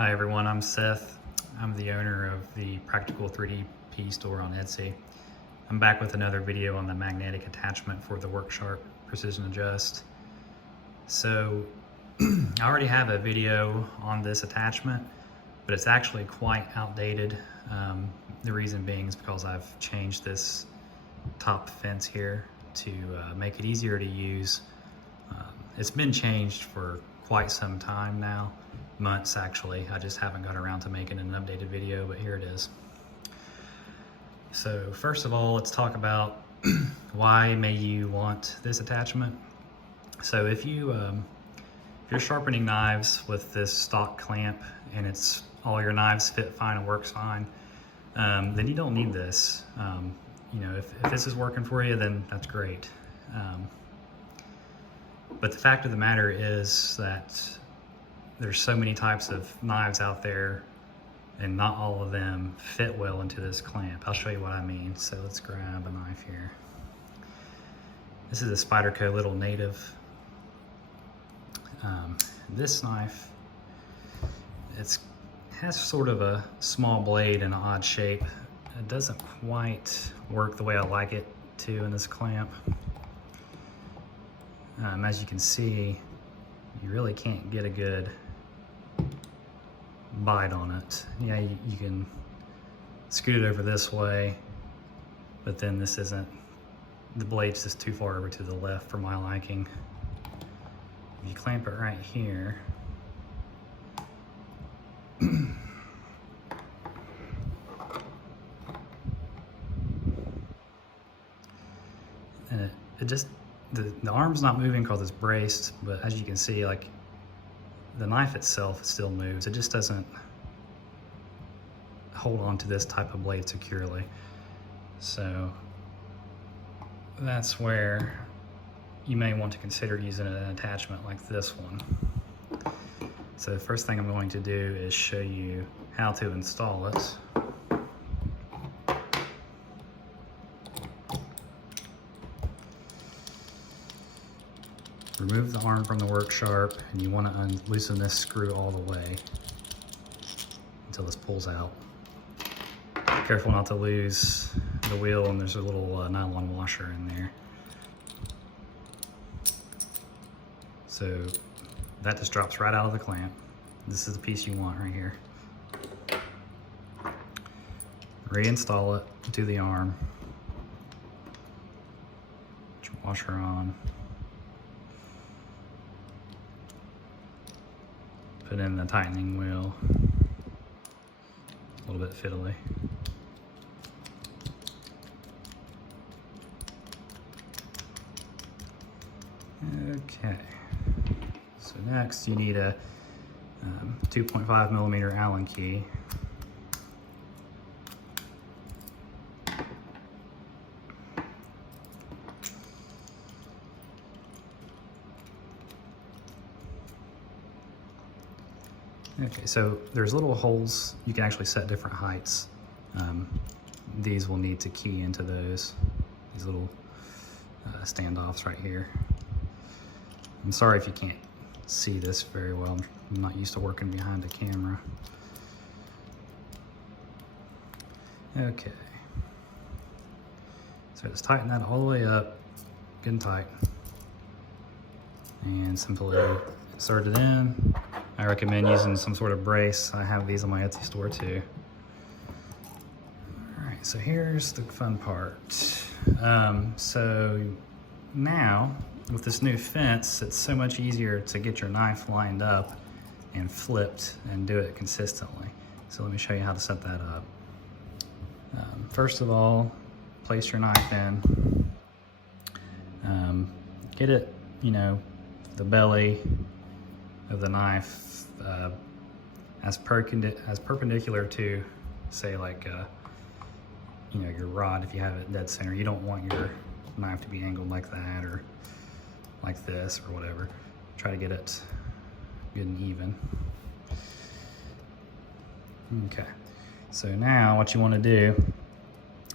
Hi everyone, I'm Seth. I'm the owner of the Practical 3D store on Etsy. I'm back with another video on the magnetic attachment for the WorkSharp Precision Adjust. So I already have a video on this attachment, but it's actually quite outdated. The reason being is because I've changed this top fence here to make it easier to use. It's been changed for quite some time now. Months actually. I just haven't got around to making an updated video, but here it is. So first of all, let's talk about why may you want this attachment. So if you're sharpening knives with this stock clamp and it's all your knives fit fine and works fine, then you don't need this. If this is working for you, then that's great. But the fact of the matter is that there's so many types of knives out there and not all of them fit well into this clamp. I'll show you what I mean. So let's grab a knife here. This is a Spyderco Little Native. This knife, it has sort of a small blade and an odd shape. It doesn't quite work the way I like it to in this clamp. As you can see, you really can't get a good bite on it. Yeah, you can scoot it over this way, but then this isn't, the blade's just too far over to the left for my liking. If you clamp it right here, and it just, the arm's not moving because it's braced, but as you can see, like, the knife itself still moves. It just doesn't hold on to this type of blade securely. So that's where you may want to consider using an attachment like this one. So the first thing I'm going to do is show you how to install it. Remove the arm from the WorkSharp, and you want to loosen this screw all the way until this pulls out. Careful not to lose the wheel, and there's a little nylon washer in there. So that just drops right out of the clamp. This is the piece you want right here. Reinstall it to the arm. Put your washer on. Put in the tightening wheel, a little bit fiddly. Okay, so next you need a 2.5 millimeter Allen key. Okay, so there's little holes. You can actually set different heights. These will need to key into these little standoffs right here. I'm sorry if you can't see this very well. I'm not used to working behind a camera. Okay, so just tighten that all the way up, good and tight, and simply insert it in. I recommend using some sort of brace. I have these on my Etsy store too. All right, so here's the fun part. So now with this new fence, it's so much easier to get your knife lined up and flipped and do it consistently. So let me show you how to set that up. First of all, place your knife in. Get it, the belly of the knife as perpendicular to, say, like your rod. If you have it dead center, you don't want your knife to be angled like that or like this or whatever. Try to get it good and even. Okay, so now what you want to do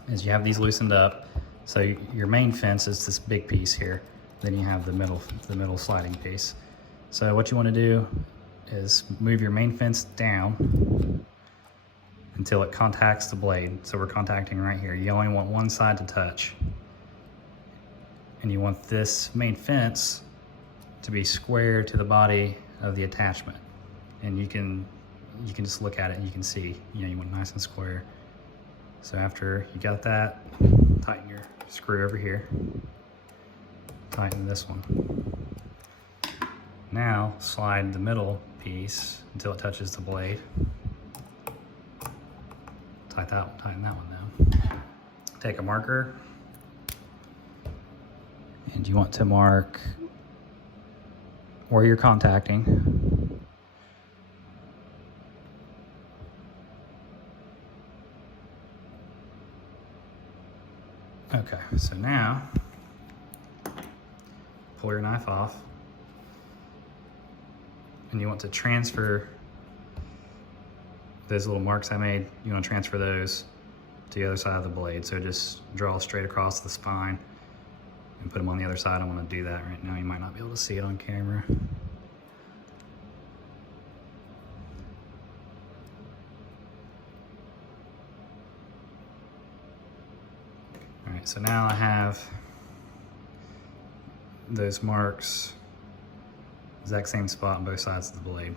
is you have these loosened up. So your main fence is this big piece here. Then you have the middle sliding piece. So what you want to do is move your main fence down until it contacts the blade. So we're contacting right here. You only want one side to touch. And you want this main fence to be square to the body of the attachment. And you can just look at it and you can see, you want it nice and square. So after you got that, tighten your screw over here. Tighten this one. Now slide the middle piece until it touches the blade. Tighten that one down. Take a marker, and you want to mark where you're contacting. Okay, so now pull your knife off, and you want to transfer those little marks I made. You want to transfer those to the other side of the blade. So just draw straight across the spine and put them on the other side. I want to do that right now. You might not be able to see it on camera. All right, so now I have those marks, exact same spot on both sides of the blade.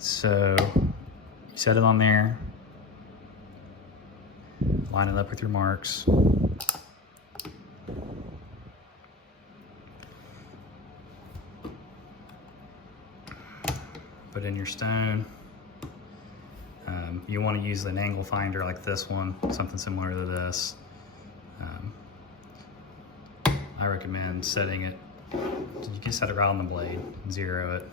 So you set it on there, line it up with your marks. Put in your stone. You want to use an angle finder like this one, something similar to this. I recommend setting it, you can set it right on the blade, zero it.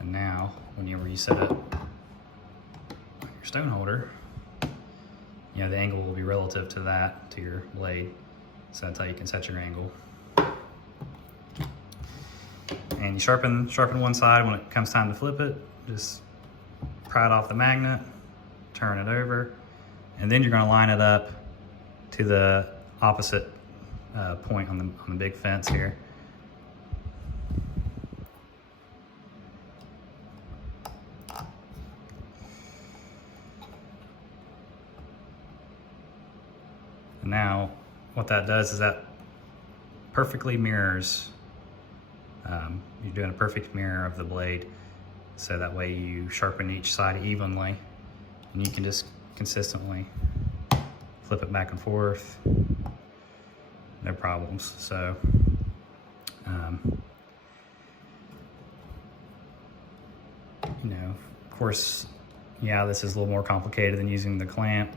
And now, whenever you set it on your stone holder, the angle will be relative to that, to your blade. So that's how you can set your angle. And you sharpen one side. When it comes time to flip it, just pry it off the magnet, turn it over, and then you're going to line it up to the opposite point on the big fence here. And now what that does is that perfectly mirrors, you're doing a perfect mirror of the blade, so that way you sharpen each side evenly and you can just consistently flip it back and forth, no problems. So of course, this is a little more complicated than using the clamp,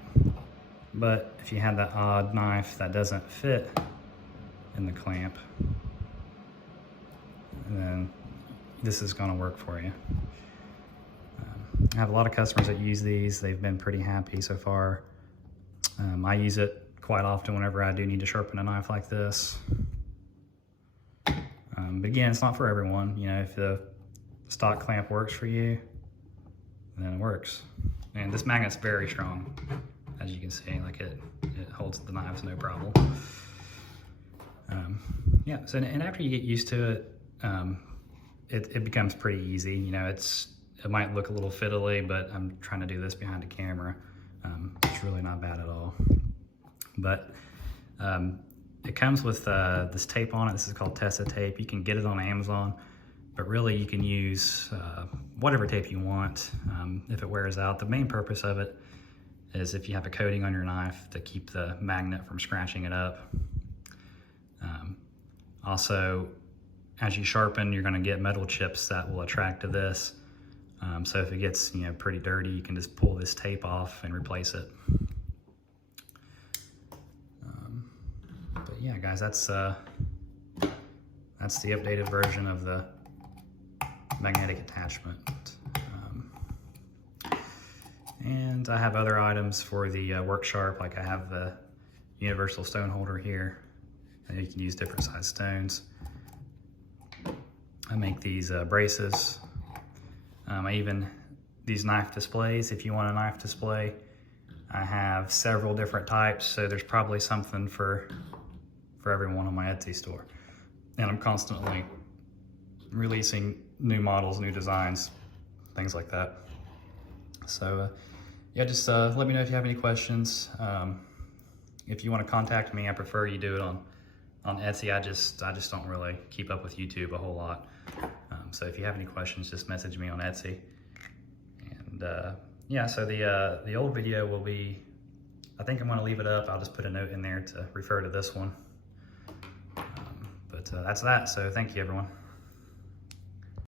but if you have that odd knife that doesn't fit in the clamp, then this is going to work for you. I have a lot of customers that use these. They've been pretty happy so far. I use it quite often whenever I do need to sharpen a knife like this. But again, it's not for everyone. If the stock clamp works for you, then it works. And this magnet's very strong, as you can see. Like it holds the knives no problem. So and after you get used to it, it becomes pretty easy. It might look a little fiddly, but I'm trying to do this behind a camera. It's really not bad at all. But it comes with this tape on it. This is called Tessa tape. You can get it on Amazon, but really you can use whatever tape you want if it wears out. The main purpose of it is if you have a coating on your knife to keep the magnet from scratching it up. Also, as you sharpen, you're going to get metal chips that will attract to this. So if it gets pretty dirty, you can just pull this tape off and replace it. But yeah, guys, that's the updated version of the magnetic attachment. And I have other items for the WorkSharp, like I have the universal stone holder here. And you can use different size stones. I make these braces. These knife displays, if you want a knife display, I have several different types, so there's probably something for everyone on my Etsy store. And I'm constantly releasing new models, new designs, things like that. So yeah, just let me know if you have any questions. If you want to contact me, I prefer you do it on Etsy. I just don't really keep up with YouTube a whole lot. So if you have any questions, just message me on Etsy. And yeah, so the old video will be, I think I'm going to leave it up. I'll just put a note in there to refer to this one. But that's that. So thank you, everyone.